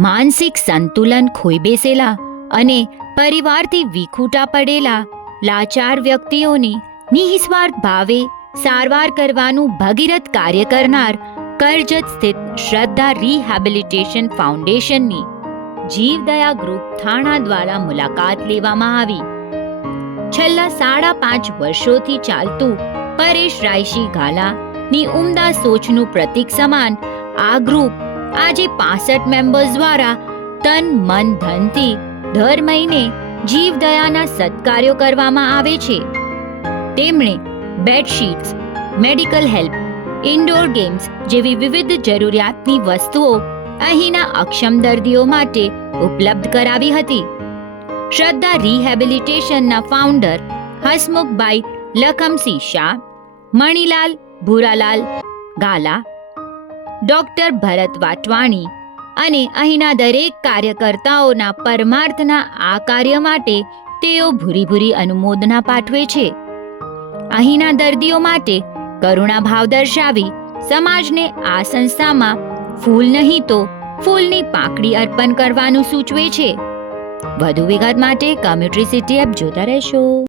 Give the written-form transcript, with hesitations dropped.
માનસિક સંતુલન ખોઈ બેસેલા અને પરિવારથી વિખૂટા પડેલા લાચાર વ્યક્તિઓની નિસ્વાર્થ ભાવે સારવાર કરવાનું ભગીરથ કાર્ય કરનાર કરજત સ્થિત શ્રદ્ધા રિહેબિલિટેશન ફાઉન્ડેશનની જીવદયા ગ્રુપ થાણા દ્વારા મુલાકાત લેવામાં આવી. છેલ્લા 5.5 વર્ષોથી ચાલતું પરેશ રાયશી ગાલાની ઉમદા સોચનું પ્રતીક સમાન આ ગ્રુપ આજે 65 મેમ્બર્સ દ્વારા તન મન ધનથી દર મહિને જીવદયાના સત્કાર્યો કરવામાં આવે છે. તેમણે બેડશીટ્સ, મેડિકલ હેલ્પ, ઇન્ડોર ગેમ્સ જેવી વિવિધ જરૂરિયાતની વસ્તુઓ અહીંના અક્ષમ દર્દીઓ માટે ઉપલબ્ધ કરાવી હતી. શ્રદ્ધા રિહેબિલિટેશનના ફાઉન્ડર હસમુખભાઈ લખમસિંહ શાહ, મણિલાલ ભૂરાલાલ ગાલા, ડોક્ટર ભરત વાટવાણી અને અહીંના દરેક કાર્યકર્તાઓના પરમાર્થના આ કાર્ય માટે તેઓ ભૂરી અનુમોદના પાઠવે છે. અહીંના દર્દીઓ માટે કરુણાભાવ દર્શાવી સમાજને આ સંસ્થામાં ફૂલ નહીં તો ફૂલની પાંખડી અર્પણ કરવાનું સૂચવે છે. વધુ વિગત માટે કમ્યુનિટી સિટી એપ જોતા રહેશો.